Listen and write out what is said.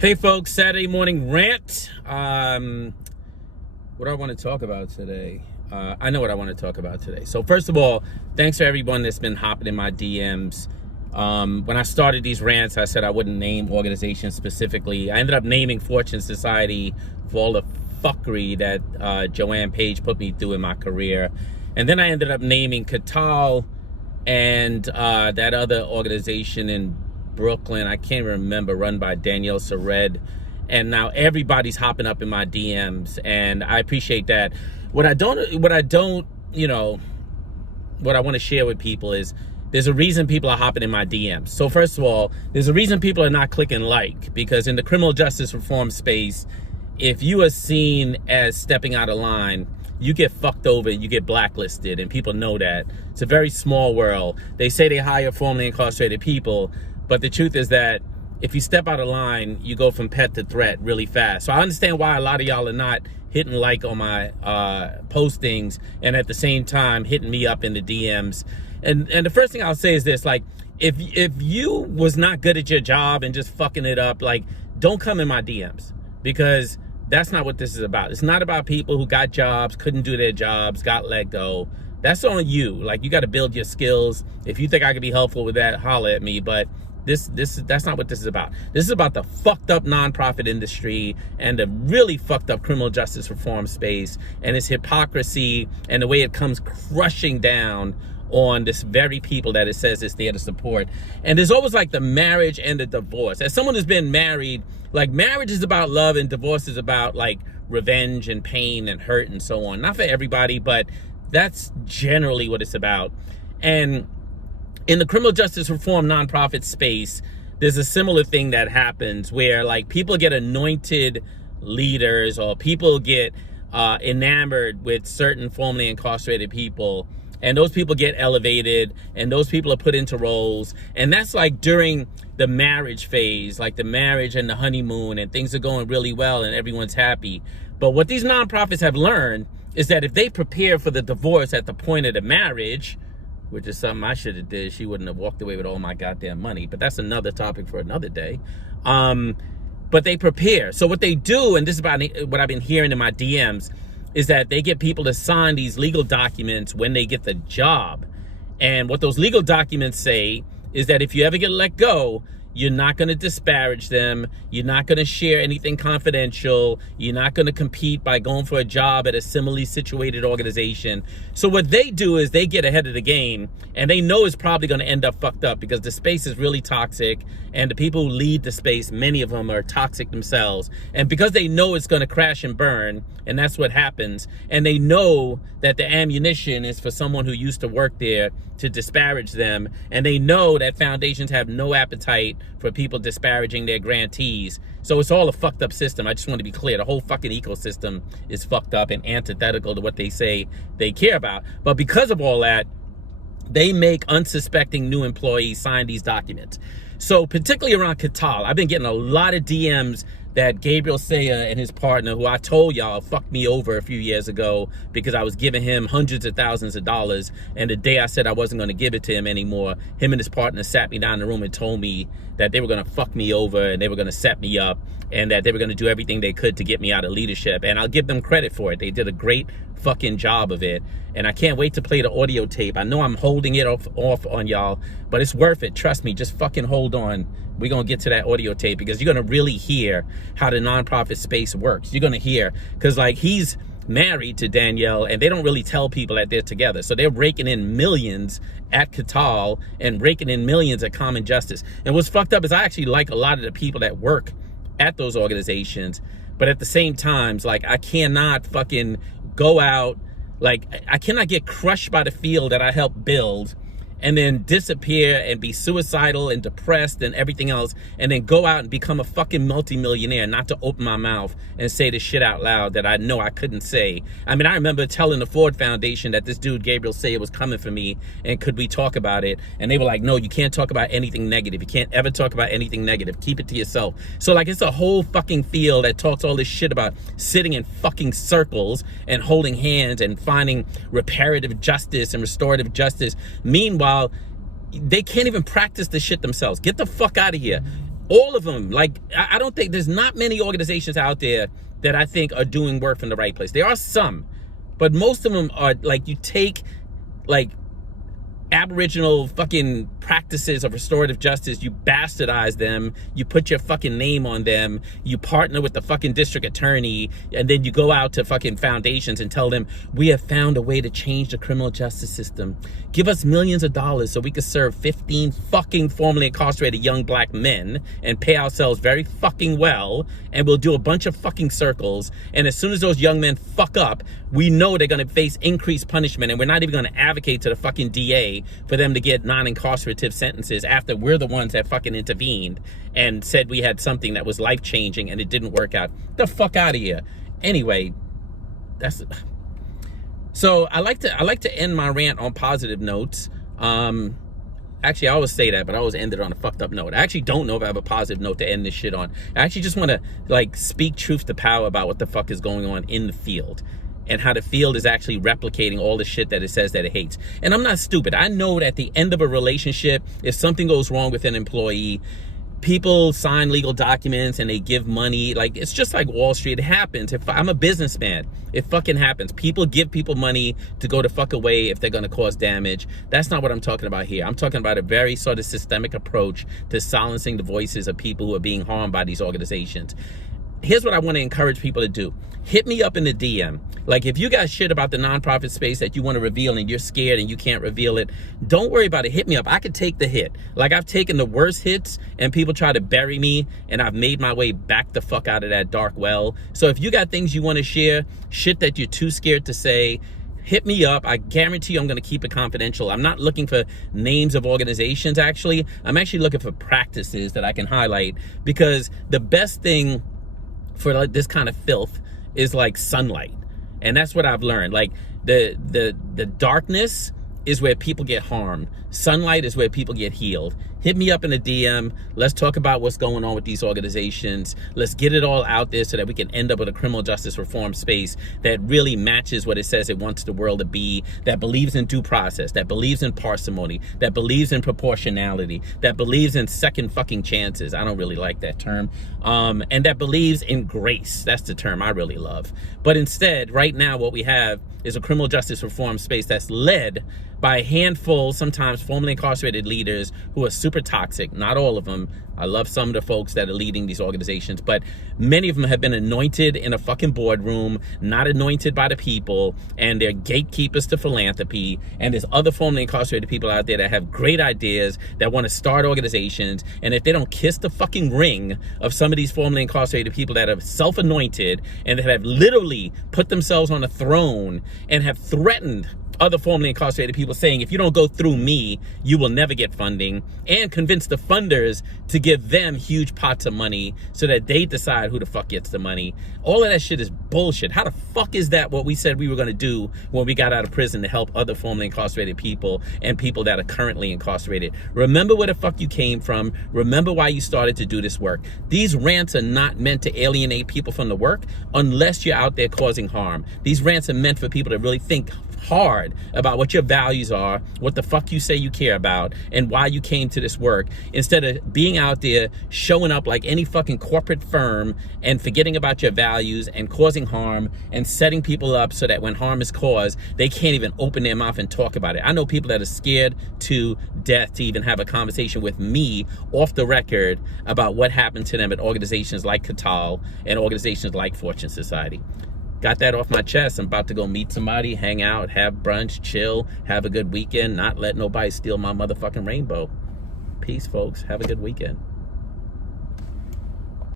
Hey folks, Saturday morning rant. What do I want to talk about today? I know what I want to talk about today. So first of all, thanks for everyone that's been hopping in my DMs. When I started these rants, I said I wouldn't name organizations specifically. I ended up naming Fortune Society for all the fuckery that Joanne Page put me through in my career. And then I ended up naming Catal and that other organization in Brooklyn, I can't remember, run by Danielle Sered. And now everybody's hopping up in my DMs, and I appreciate that. What I want to share with people is there's a reason people are hopping in my DMs. So first of all, there's a reason people are not clicking like, because in the criminal justice reform space, if you are seen as stepping out of line, you get fucked over, you get blacklisted, and people know that. It's a very small world. They say they hire formerly incarcerated people, but the truth is that if you step out of line, you go from pet to threat really fast. So I understand why a lot of y'all are not hitting like on my postings, and at the same time hitting me up in the DMs. And the first thing I'll say is this: like, if you was not good at your job and just fucking it up, like, don't come in my DMs, because that's not what this is about. It's not about people who got jobs, couldn't do their jobs, got let go. That's on you. Like, you got to build your skills. If you think I can be helpful with that, holler at me. But that's not what this is about. This is about the fucked up nonprofit industry and the really fucked up criminal justice reform space and its hypocrisy and the way it comes crushing down on this very people that it says it's there to support. And there's always like the marriage and the divorce. As someone who's been married, like, marriage is about love and divorce is about like revenge and pain and hurt and so on. Not for everybody, but that's generally what it's about. And in the criminal justice reform nonprofit space, there's a similar thing that happens where, like, people get anointed leaders, or people get enamored with certain formerly incarcerated people, and those people get elevated, and those people are put into roles. And that's like during the marriage phase, like the marriage and the honeymoon, and things are going really well and everyone's happy. But what these nonprofits have learned is that if they prepare for the divorce at the point of the marriage, which is something I should have did, she wouldn't have walked away with all my goddamn money. But that's another topic for another day. But they prepare. So what they do, and this is about what I've been hearing in my DMs, is that they get people to sign these legal documents when they get the job. And what those legal documents say is that if you ever get let go, you're not going to disparage them. You're not going to share anything confidential. You're not going to compete by going for a job at a similarly situated organization. So what they do is they get ahead of the game, and they know it's probably going to end up fucked up because the space is really toxic, and the people who lead the space, many of them are toxic themselves. And because they know it's going to crash and burn, and that's what happens, and they know that the ammunition is for someone who used to work there to disparage them, and they know that foundations have no appetite for people disparaging their grantees. So it's all a fucked up system. I just want to be clear. The whole fucking ecosystem is fucked up and antithetical to what they say they care about. But because of all that, they make unsuspecting new employees sign these documents. So particularly around Catal, I've been getting a lot of DMs that Gabriel Sayer and his partner, who I told y'all fucked me over a few years ago because I was giving him hundreds of thousands of dollars, and the day I said I wasn't going to give it to him anymore, him and his partner sat me down in the room and told me that they were going to fuck me over and they were going to set me up, and that they were going to do everything they could to get me out of leadership. And I'll give them credit for it. They did a great fucking job of it, and I can't wait to play the audio tape. I know I'm holding it off on y'all, but it's worth it. Trust me, just fucking hold on. We're going to get to that audio tape, because you're going to really hear how the nonprofit space works. You're going to hear, because like, he's married to Danielle, and they don't really tell people that they're together. So they're raking in millions at Catal and raking in millions at Common Justice. And what's fucked up is I actually like a lot of the people that work at those organizations, but at the same time, like, I cannot fucking go out, like, I cannot get crushed by the field that I helped build and then disappear and be suicidal and depressed and everything else, and then go out and become a fucking multimillionaire, not to open my mouth and say the shit out loud that I know I couldn't say. I mean, I remember telling the Ford Foundation that this dude Gabriel Sayer was coming for me, and could we talk about it? And they were like, no, you can't talk about anything negative. You can't ever talk about anything negative. Keep it to yourself. So like, it's a whole fucking field that talks all this shit about sitting in fucking circles and holding hands and finding reparative justice and restorative justice. Meanwhile, they can't even practice the shit themselves. Get the fuck out of here. All of them. Like, I don't think there's not many organizations out there that I think are doing work from the right place. There are some, but most of them are like, you take like Aboriginal fucking practices of restorative justice, you bastardize them, you put your fucking name on them, you partner with the fucking district attorney, and then you go out to fucking foundations and tell them, we have found a way to change the criminal justice system. Give us millions of dollars so we could serve 15 fucking formerly incarcerated young black men and pay ourselves very fucking well, and we'll do a bunch of fucking circles, and as soon as those young men fuck up, we know they're gonna face increased punishment, and we're not even gonna advocate to the fucking DA for them to get non-incarcerative sentences after we're the ones that fucking intervened and said we had something that was life-changing and it didn't work out. The fuck out of here. Anyway, that's so I like to end my rant on positive notes. Actually, I always say that, but I always end it on a fucked up note. I actually don't know if I have a positive note to end this shit on. I actually just want to like speak truth to power about what the fuck is going on in the field, and how the field is actually replicating all the shit that it says that it hates. And I'm not stupid. I know that at the end of a relationship, if something goes wrong with an employee, people sign legal documents and they give money. Like, it's just like Wall Street. It happens. If I'm a businessman, it fucking happens. People give people money to go the fuck away if they're gonna cause damage. That's not what I'm talking about here. I'm talking about a very sort of systemic approach to silencing the voices of people who are being harmed by these organizations. Here's what I want to encourage people to do. Hit me up in the DM. Like, if you got shit about the nonprofit space that you want to reveal and you're scared and you can't reveal it, don't worry about it. Hit me up. I could take the hit. Like, I've taken the worst hits and people try to bury me, and I've made my way back the fuck out of that dark well. So if you got things you want to share, shit that you're too scared to say, hit me up. I guarantee you I'm going to keep it confidential. I'm not looking for names of organizations, actually. I'm actually looking for practices that I can highlight, because the best thing for like this kind of filth is like sunlight. And that's what I've learned. Like, the darkness is where people get harmed. Sunlight is where people get healed. Hit me up in the DM. Let's talk about what's going on with these organizations. Let's get it all out there so that we can end up with a criminal justice reform space that really matches what it says it wants the world to be, that believes in due process, that believes in parsimony, that believes in proportionality, that believes in second fucking chances. I don't really like that term. And that believes in grace. That's the term I really love. But instead, right now, what we have is a criminal justice reform space that's led by a handful, sometimes formerly incarcerated leaders who are super toxic. Not all of them. I love some of the folks that are leading these organizations, but many of them have been anointed in a fucking boardroom, not anointed by the people, and they're gatekeepers to philanthropy. And there's other formerly incarcerated people out there that have great ideas, that want to start organizations, and if they don't kiss the fucking ring of some of these formerly incarcerated people that are self-anointed and that have literally put themselves on a throne and have threatened other formerly incarcerated people, saying, if you don't go through me, you will never get funding, and convince the funders to give them huge pots of money so that they decide who the fuck gets the money. All of that shit is bullshit. How the fuck is that what we said we were going to do when we got out of prison to help other formerly incarcerated people and people that are currently incarcerated? Remember where the fuck you came from. Remember why you started to do this work. These rants are not meant to alienate people from the work unless you're out there causing harm. These rants are meant for people to really think hard about what your values are, what the fuck you say you care about, and why you came to this work, instead of being out there showing up like any fucking corporate firm and forgetting about your values and causing harm and setting people up so that when harm is caused, they can't even open their mouth and talk about it. I know people that are scared to death to even have a conversation with me off the record about what happened to them at organizations like Catal and organizations like Fortune Society. Got that off my chest. I'm about to go meet somebody, hang out, have brunch, chill, have a good weekend, not let nobody steal my motherfucking rainbow. Peace, folks. Have a good weekend.